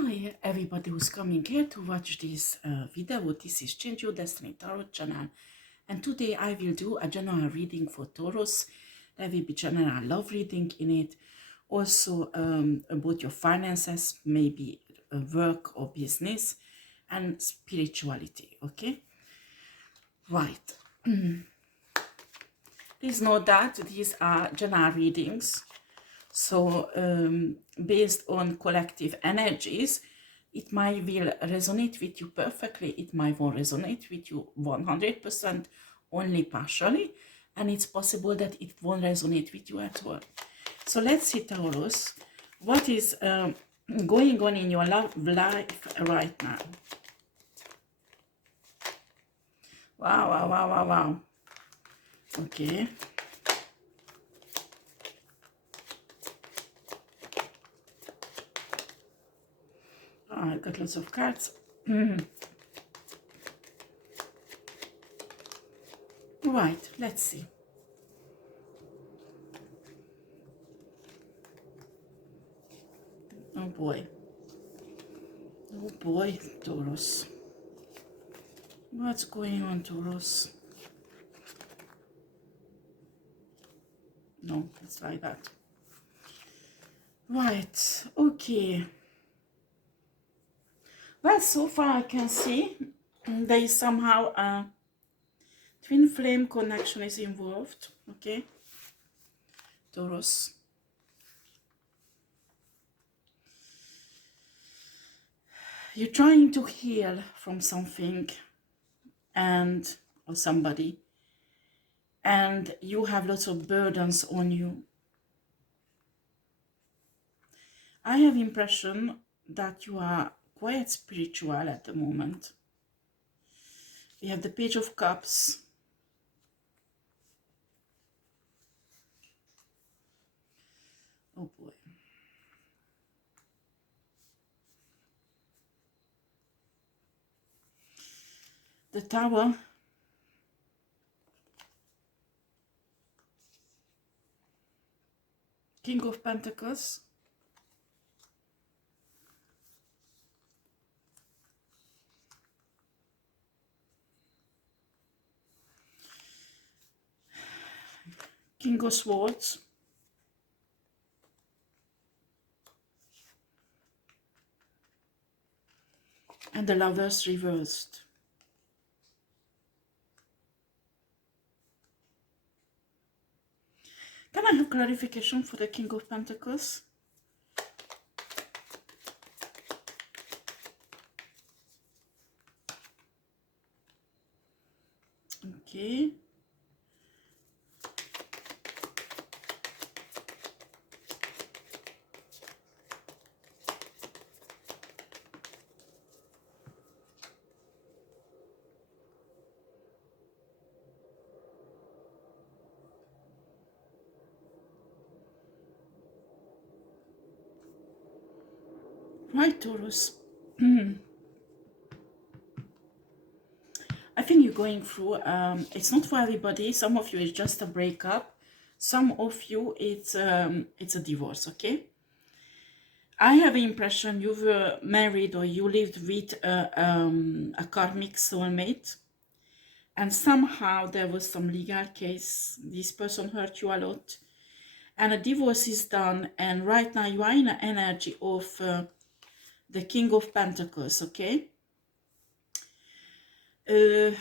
Hi everybody who's coming here to watch this video. This is Change Your Destiny Tarot channel, and today I will do a general reading for Taurus. There will be general love reading in it, also about your finances, maybe work or business, and spirituality. Okay, right. Please note that these are general readings. So based on collective energies, it might will resonate with you perfectly, it might won't resonate with you 100%, only partially, and it's possible that it won't resonate with you at all. So let's see, Taurus, what is going on in your life right now? Wow, wow, wow, wow, wow. Okay. I got lots of cards. Right, let's see. Oh boy. Oh boy, Taurus. What's going on, Taurus? No, it's like that. Right, okay. Well, so far I can see there is somehow a twin flame connection is involved, okay? Taurus. You're trying to heal from something or somebody, and you have lots of burdens on you. I have impression that you are quite spiritual at the moment. We have the Page of Cups. Oh boy. The Tower. King of Pentacles. King of Swords. And the Lovers reversed. Can I have clarification for the King of Pentacles? Okay. Right, Taurus. I think you're going through, it's not for everybody. Some of you it's just a breakup. Some of you it's a divorce, okay? I have the impression you were married or you lived with a karmic soulmate, and somehow there was some legal case. This person hurt you a lot, and a divorce is done, and right now you are in an energy of the King of Pentacles, okay? I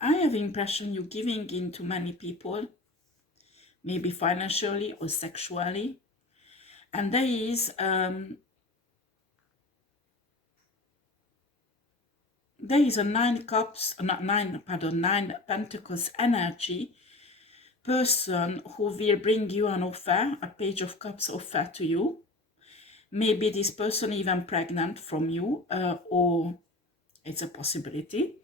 have the impression you're giving in to many people, maybe financially or sexually, and there is a nine pentacles energy person who will bring you an offer, a Page of Cups offer to you. Maybe this person even pregnant from you, or it's a possibility.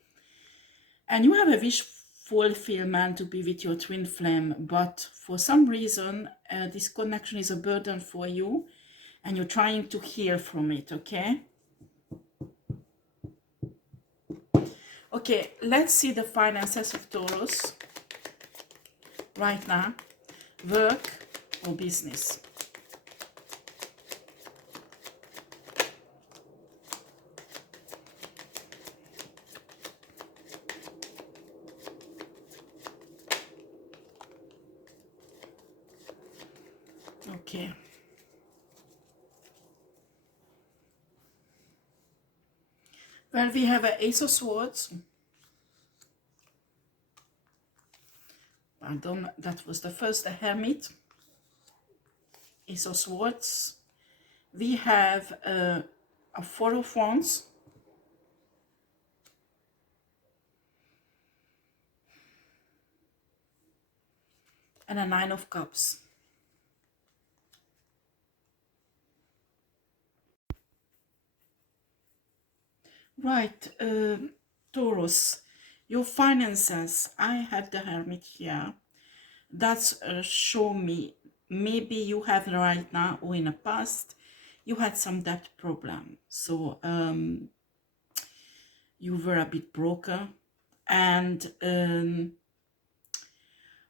And you have a wish fulfillment to be with your twin flame, but for some reason this connection is a burden for you and you're trying to heal from it, okay? Okay, let's see the finances of Taurus. right now? Work or business? Okay. Well, we have an Ace of Swords. Pardon, that was the first, the Hermit. Ace of Swords. We have a Four of Wands. And a Nine of Cups. Right, Taurus, your finances. I have the Hermit here. That's show me maybe you have right now or in the past you had some debt problem. So you were a bit broken, and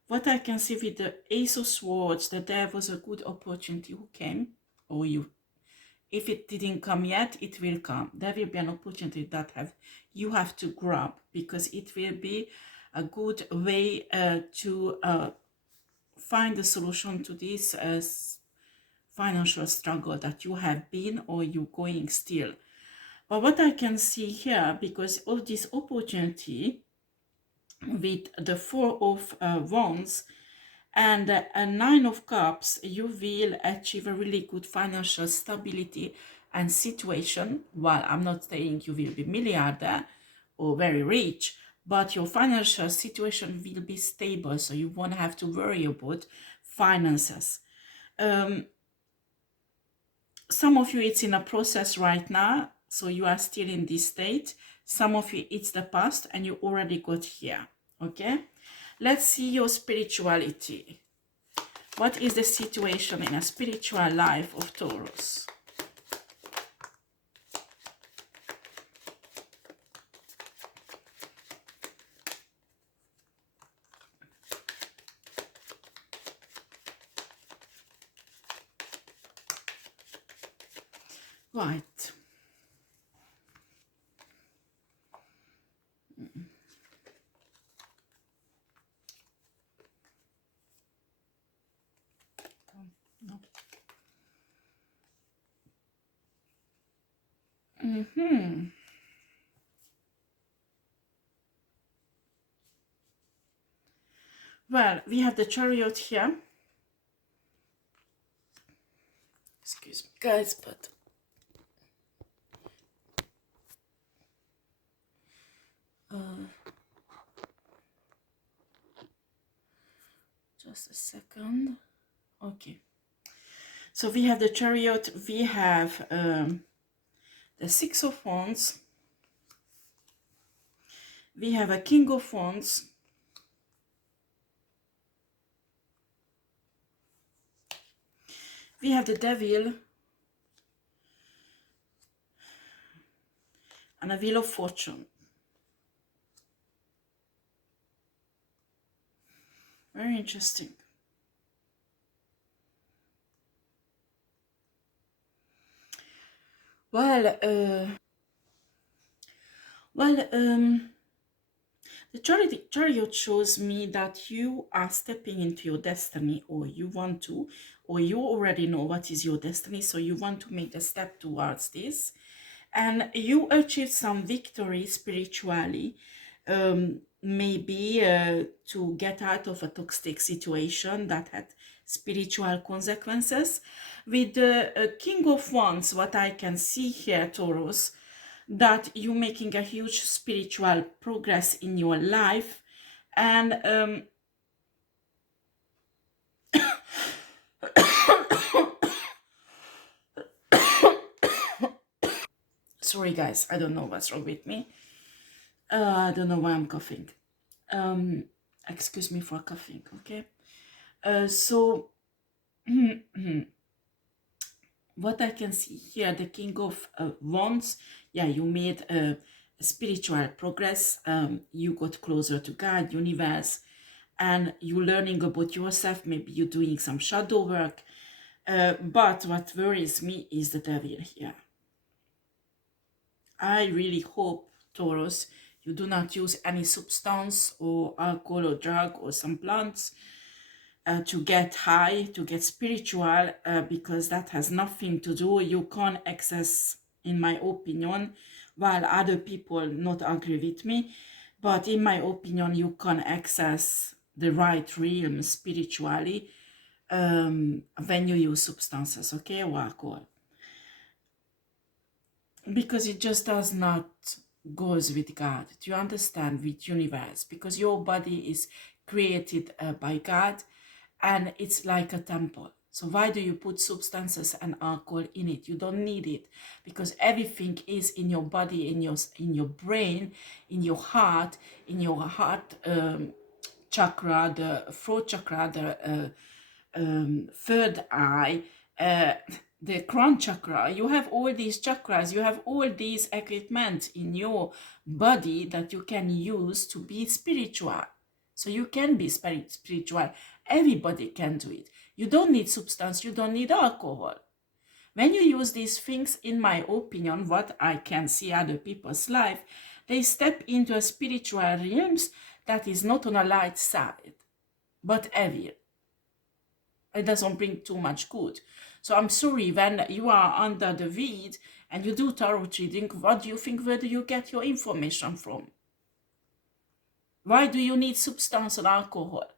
what I can see with the Ace of Swords, that there was a good opportunity who came, or you, if it didn't come yet, it will come. There will be an opportunity that you have to grab, because it will be a good way to find a solution to this financial struggle that you have been or you're going still. But what I can see here, because of this opportunity with the Four of Wands and a Nine of Cups, you will achieve a really good financial stability and situation. Well, I'm not saying you will be milliardaire or very rich, but your financial situation will be stable, so you won't have to worry about finances. Some of you, it's in a process right now, so you are still in this state. Some of you, it's the past and you already got here. Okay, let's see your spirituality. What is the situation in a spiritual life of Taurus? Right. No. Well, we have the Chariot here. Excuse me, guys, but just a second. Okay. So we have the Chariot. We have the Six of Wands. We have a King of Wands. We have the Devil and a Wheel of Fortune. Very interesting. Well, the chariot shows me that you are stepping into your destiny, or you want to, or you already know what is your destiny, so you want to make the step towards this, and you achieve some victory spiritually, maybe to get out of a toxic situation that had spiritual consequences. With the King of Wands, what I can see here, Taurus, that you're making a huge spiritual progress in your life, and sorry guys, I don't know what's wrong with me. I don't know why I'm coughing. Excuse me for coughing. Okay. So what I can see here, the King of Wands, yeah, you made a spiritual progress. You got closer to God, universe, and you're learning about yourself. Maybe you're doing some shadow work. But what worries me is the devil here. I really hope, Taurus, you do not use any substance or alcohol or drug or some plants to get high, to get spiritual, because that has nothing to do. You can't access, in my opinion, while other people not agree with me, but in my opinion, you can access the right realm spiritually when you use substances, okay, or alcohol. Because it just does not goes with God. Do you understand? With universe, because your body is created by God, and it's like a temple. So why do you put substances and alcohol in it? You don't need it, because everything is in your body, in your brain, in your heart, chakra, the throat chakra, the third eye, the crown chakra. You have all these chakras, you have all these equipment in your body that you can use to be spiritual. So you can be spiritual. Everybody can do it. You don't need substance, you don't need alcohol. When you use these things, in my opinion, what I can see other people's life, they step into a spiritual realms that is not on a light side, but heavier. It doesn't bring too much good. So I'm sorry, when you are under the weed and you do tarot reading, what do you think, where do you get your information from? Why do you need substance and alcohol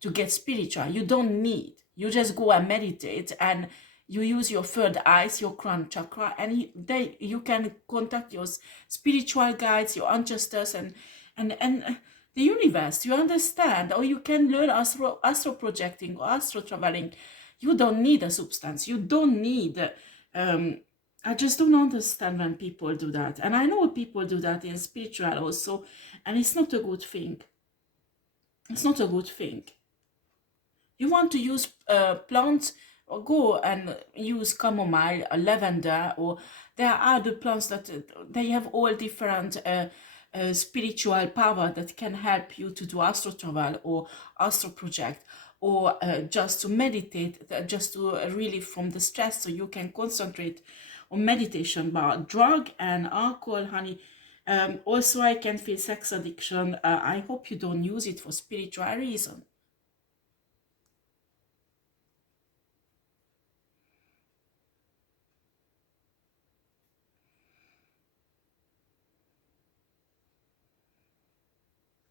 to get spiritual? You don't need. You just go and meditate, and you use your third eyes, your crown chakra, and you can contact your spiritual guides, your ancestors, and the universe. You understand? Or you can learn astro projecting or astro traveling. You don't need a substance. You don't need. I just don't understand when people do that, and I know people do that in spiritual also, and it's not a good thing. It's not a good thing. You want to use plants, or go and use chamomile, lavender, or there are other plants that they have all different spiritual power that can help you to do astro travel or astro project, or just to meditate, just to relieve from the stress, so you can concentrate on meditation. But drug and alcohol, honey, also I can feel sex addiction. I hope you don't use it for spiritual reason.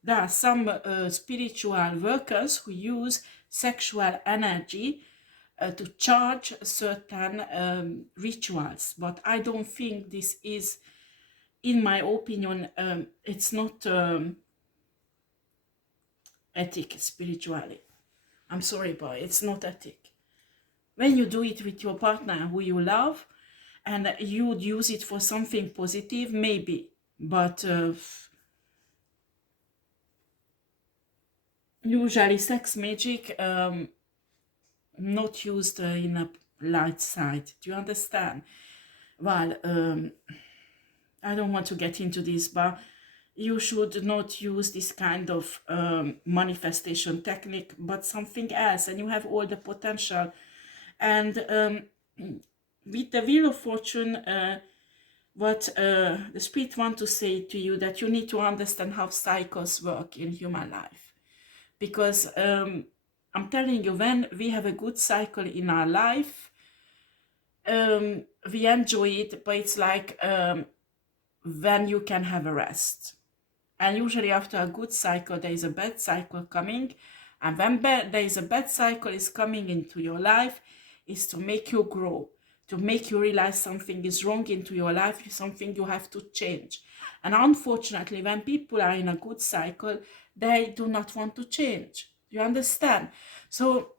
There are some spiritual workers who use sexual energy to charge certain rituals, but I don't think this is, in my opinion, it's not ethic spiritually. I'm sorry, but it's not ethic. When you do it with your partner who you love, and you would use it for something positive, maybe, but usually sex magic not used in a light side. Do you understand? Well, I don't want to get into this, but you should not use this kind of manifestation technique, but something else, and you have all the potential. And with the Wheel of Fortune, what the Spirit want to say to you, that you need to understand how cycles work in human life. Because I'm telling you, when we have a good cycle in our life, we enjoy it, but it's like when you can have a rest. And usually after a good cycle, there is a bad cycle coming. And when there is a bad cycle is coming into your life, is to make you grow, to make you realize something is wrong into your life, something you have to change. And unfortunately, when people are in a good cycle, they do not want to change. You understand? So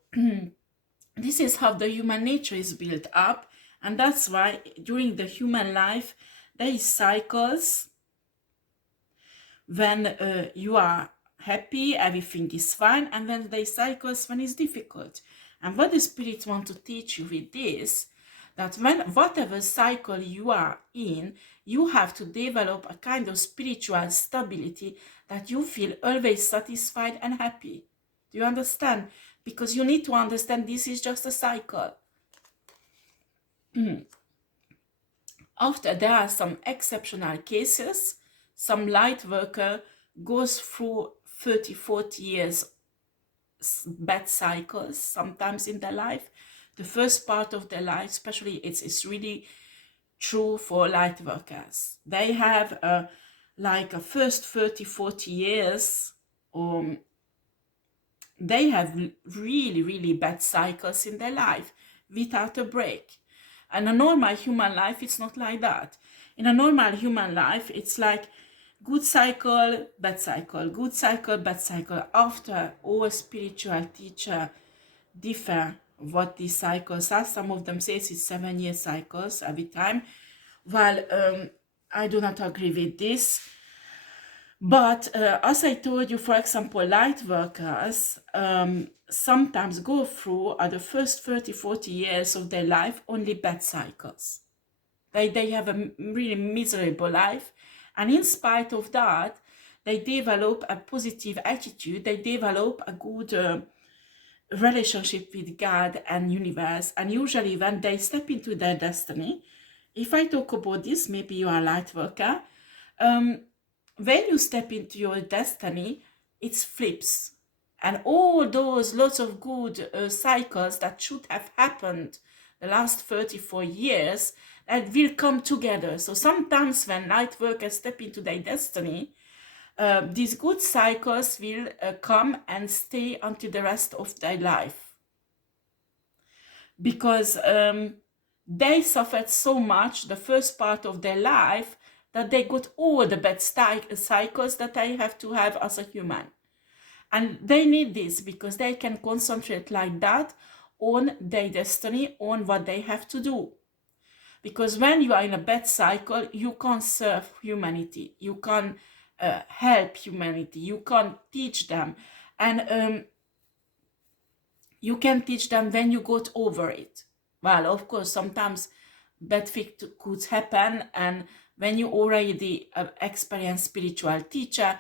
this is how the human nature is built up. And that's why during the human life, there is cycles when you are happy, everything is fine, and then there is cycles when it's difficult. And what the Spirit want to teach you with this, that when whatever cycle you are in, you have to develop a kind of spiritual stability that you feel always satisfied and happy. Do you understand? Because you need to understand this is just a cycle. After, there are some exceptional cases. Some light worker goes through 30, 40 years bad cycles sometimes in their life. The first part of their life, especially, it's really true for light workers. They have like a first 30, 40 years, they have really, really bad cycles in their life without a break. And a normal human life, it's not like that. In a normal human life, it's like good cycle, bad cycle, good cycle, bad cycle. After, all spiritual teacher differ what these cycles are. Some of them say it's 7-year cycles every time. Well, I do not agree with this. But as I told you, for example, light workers sometimes go through at the first 30, 40 years of their life only bad cycles. They have a really miserable life. And in spite of that, they develop a positive attitude. They develop a good relationship with God and universe. And usually when they step into their destiny, if I talk about this, maybe you are a light worker, when you step into your destiny, it flips. And all those lots of good cycles that should have happened the last 34 years, that will come together. So sometimes when light workers step into their destiny, these good cycles will come and stay until the rest of their life. Because they suffered so much the first part of their life that they got all the bad cycles that they have to have as a human. And they need this because they can concentrate like that on their destiny, on what they have to do. Because when you are in a bad cycle, you can't serve humanity. You can't help humanity. You can't teach them. And you can teach them when you got over it. Well, of course, sometimes bad things could happen, and when you already experience spiritual teacher,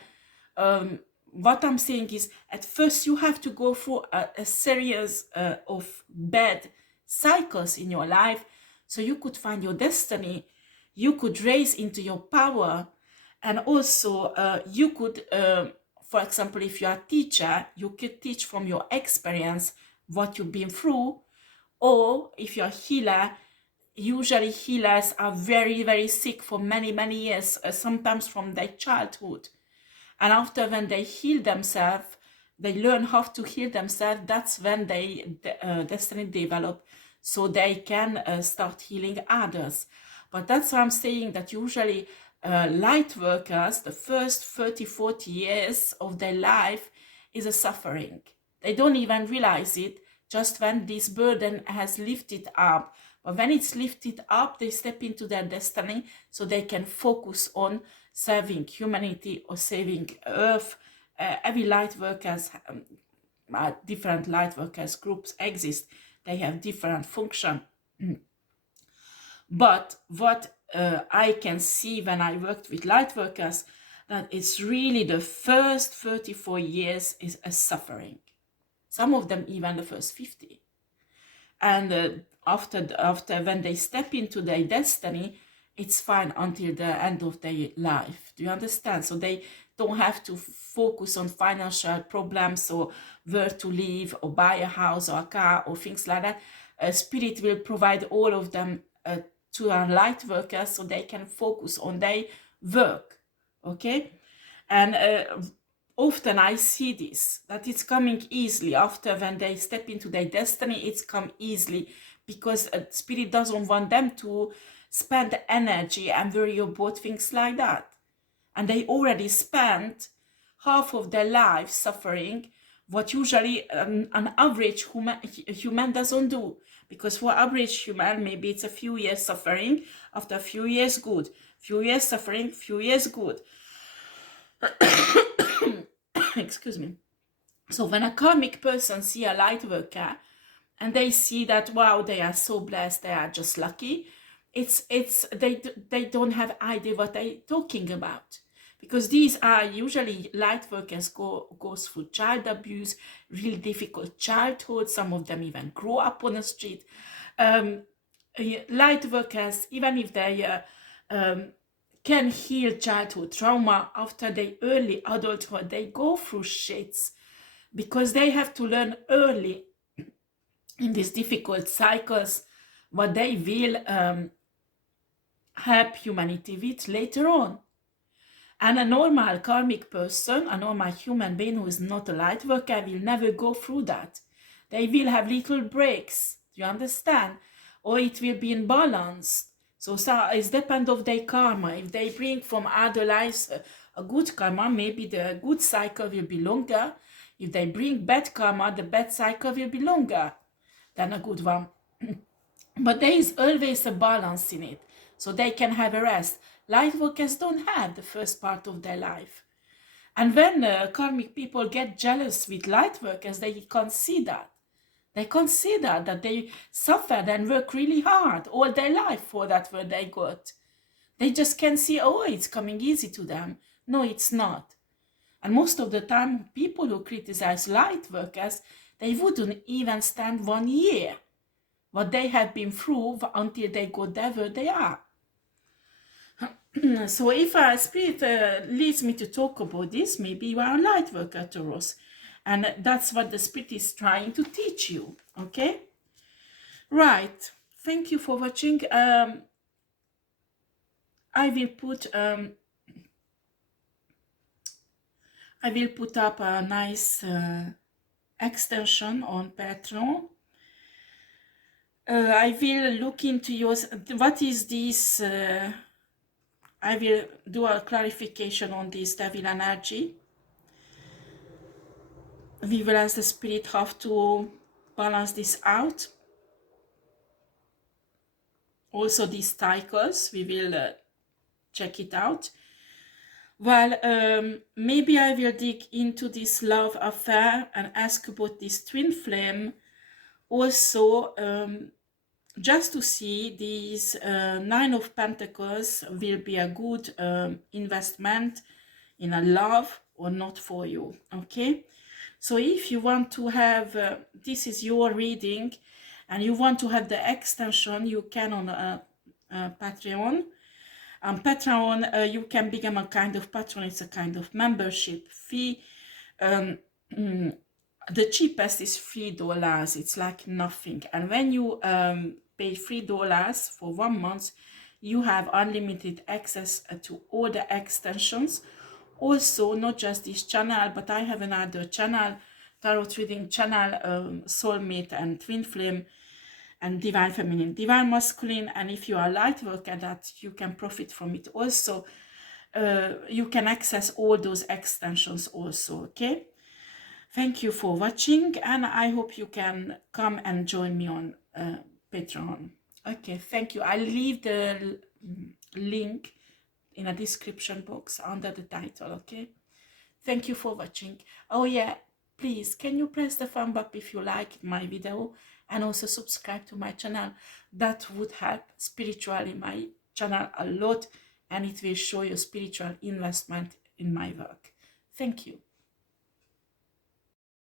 what I'm saying is, at first you have to go through a series of bad cycles in your life, so you could find your destiny, you could raise into your power, and also you could, for example, if you are a teacher, you could teach from your experience what you've been through. Or if you're a healer, usually healers are very, very sick for many, many years, sometimes from their childhood. And after, when they heal themselves, they learn how to heal themselves, that's when they destiny develop, so they can start healing others. But that's why I'm saying that usually light workers, the first 30, 40 years of their life is a suffering. They don't even realize it, just when this burden has lifted up. But when it's lifted up, they step into their destiny, so they can focus on serving humanity or saving Earth. Every light workers, different light workers groups exist. They have different function. But what I can see when I worked with light workers, that it's really the first 34 years is a suffering. Some of them even the first 50. And after when they step into their destiny, it's fine until the end of their life. Do you understand? So they don't have to focus on financial problems or where to live or buy a house or a car or things like that. Spirit will provide all of them to our light workers, so they can focus on their work. Okay? And often I see this, that it's coming easily. After, when they step into their destiny, it's come easily, because Spirit doesn't want them to spend energy and worry about things like that. And they already spent half of their life suffering, what usually an average human doesn't do. Because for average human, maybe it's a few years suffering, after a few years good, few years suffering, few years good. Excuse me. So when a karmic person see a light worker and they see that, wow, they are so blessed, they are just lucky, they don't have idea what they're talking about, because these are usually light workers goes through child abuse, really difficult childhood. Some of them even grow up on the street. Light workers, even if they can heal childhood trauma after their early adulthood, they go through shits because they have to learn early in these difficult cycles what they will help humanity with later on. And a normal karmic person, a normal human being who is not a light worker, will never go through that. They will have little breaks, do you understand? Or it will be imbalanced. So it depends of their karma. If they bring from other lives a good karma, maybe the good cycle will be longer. If they bring bad karma, the bad cycle will be longer than a good one. But there is always a balance in it, so they can have a rest. Light workers don't have the first part of their life. And when karmic people get jealous with light workers, they can't see that. They consider that they suffered and work really hard all their life for that what they got. They just can't see, oh, it's coming easy to them. No, it's not. And most of the time, people who criticize light workers, they wouldn't even stand 1 year what they have been through until they got there where they are. So if a spirit leads me to talk about this, maybe you are a light worker, Taurus. And that's what the spirit is trying to teach you, okay? Right. Thank you for watching. I will put up a nice extension on Patreon. I will look into yours. What is this? I will do a clarification on this devil energy. We will, as the spirit, have to balance this out. Also these cycles, we will check it out. Well, maybe I will dig into this love affair and ask about this twin flame. Also, just to see these 9 of Pentacles will be a good investment in a love or not for you, okay? So if you want to have, this is your reading, and you want to have the extension, you can on Patreon. On Patreon, you can become a kind of patron. It's a kind of membership fee. The cheapest is $3. It's like nothing. And when you pay $3 for 1 month, you have unlimited access to all the extensions. Also, not just this channel, but I have another channel, tarot reading channel, soulmate and twin flame, and divine feminine, divine masculine. And if you are a light worker, that you can profit from it also. You can access all those extensions also, okay? Thank you for watching, and I hope you can come and join me on Patreon. Okay, thank you. I'll leave the link in a description box under the title, okay? Thank you for watching. Oh yeah, please, can you press the thumb up if you like my video, and also subscribe to my channel. That would help spiritually my channel a lot, and it will show you spiritual investment in my work. Thank you.